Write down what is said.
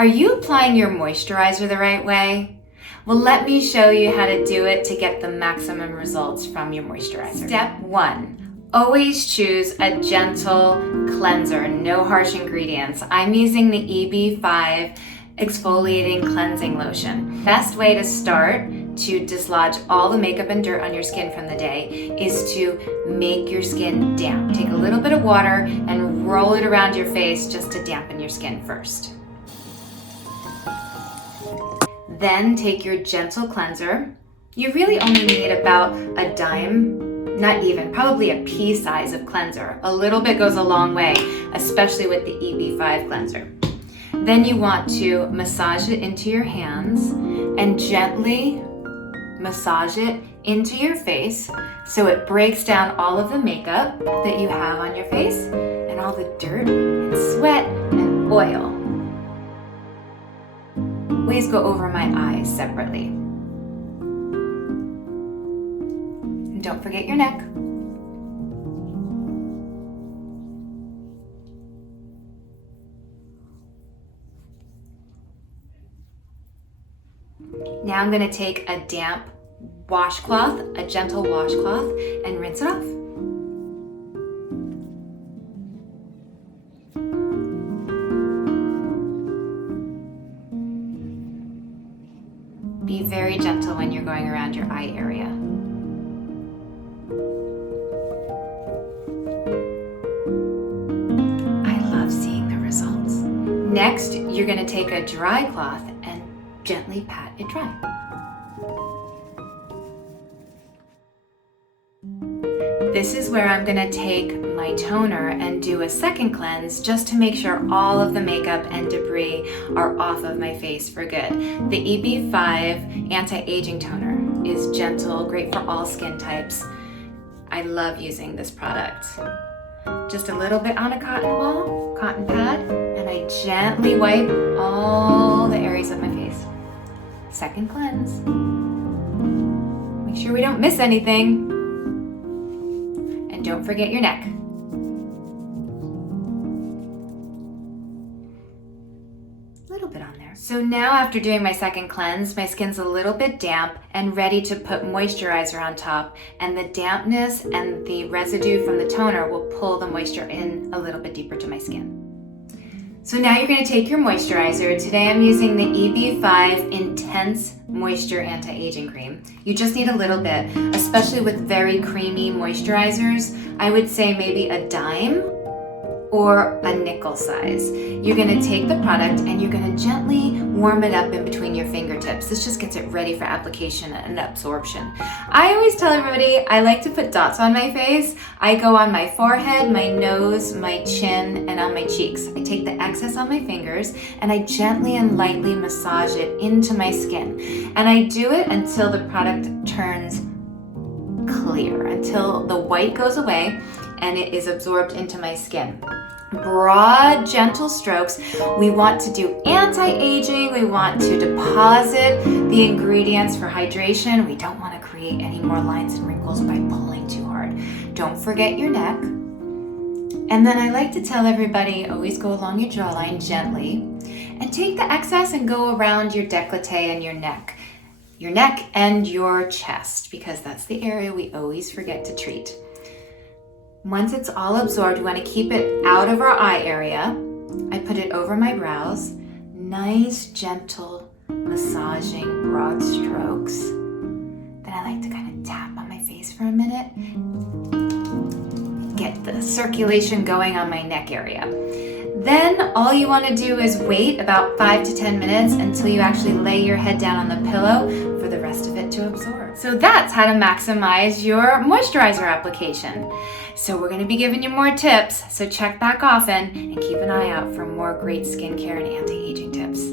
Are you applying your moisturizer the right way? Well, let me show you how to do it to get the maximum results from your moisturizer. Step 1, always choose a gentle cleanser, no harsh ingredients. I'm using the EB5 exfoliating cleansing lotion. Best way to start to dislodge all the makeup and dirt on your skin from the day is to make your skin damp. Take a little bit of water and roll it around your face just to dampen your skin first. Then take your gentle cleanser. You really only need about a dime, not even, probably a pea size of cleanser. A little bit goes a long way, especially with the EB5 cleanser. Then you want to massage it into your hands and gently massage it into your face so it breaks down all of the makeup that you have on your face and all the dirt and sweat and oil. Always go over my eyes separately. And don't forget your neck. Now I'm going to take a damp washcloth, a gentle washcloth, and rinse it off. Be very gentle when you're going around your eye area. I love seeing the results. Next, you're going to take a dry cloth and gently pat it dry. This is where I'm going to take my toner and do a second cleanse just to make sure all of the makeup and debris are off of my face for good. The EB5 anti-aging toner is gentle, great for all skin types. I love using this product. Just a little bit on a cotton pad, and I gently wipe all the areas of my face. Second cleanse. Make sure we don't miss anything. And don't forget your neck. A little bit on there. So now after doing my second cleanse, my skin's a little bit damp and ready to put moisturizer on top, and the dampness and the residue from the toner will pull the moisture in a little bit deeper to my skin. So now you're going to take your moisturizer. Today I'm using the EB5 Intense Moisture Anti-Aging Cream. You just need a little bit, especially with very creamy moisturizers. I would say maybe a dime or a nickel size. You're going to take the product and you're going to gently warm it up in between your fingertips. This just gets it ready for application and absorption. I always tell everybody I like to put dots on my face. I go on my forehead, my nose, my chin, and on my cheeks. I take the excess on my fingers and I gently and lightly massage it into my skin. And I do it until the product turns clear, until the white goes away and it is absorbed into my skin. Broad, gentle strokes. We want to do anti-aging. We want to deposit the ingredients for hydration. We don't want to create any more lines and wrinkles by pulling too hard. Don't forget your neck. And then I like to tell everybody, always go along your jawline gently and take the excess and go around your décolleté and your neck and your chest, because that's the area we always forget to treat. Once it's all absorbed, we want to keep it out of our eye area. I put it over my brows. Nice, gentle, massaging, broad strokes. Then I like to kind of tap on my face for a minute. Get the circulation going on my neck area. Then all you want to do is wait about 5 to 10 minutes until you actually lay your head down on the pillow for the rest of it to absorb. So that's how to maximize your moisturizer application. So we're going to be giving you more tips, so check back often and keep an eye out for more great skincare and anti-aging tips.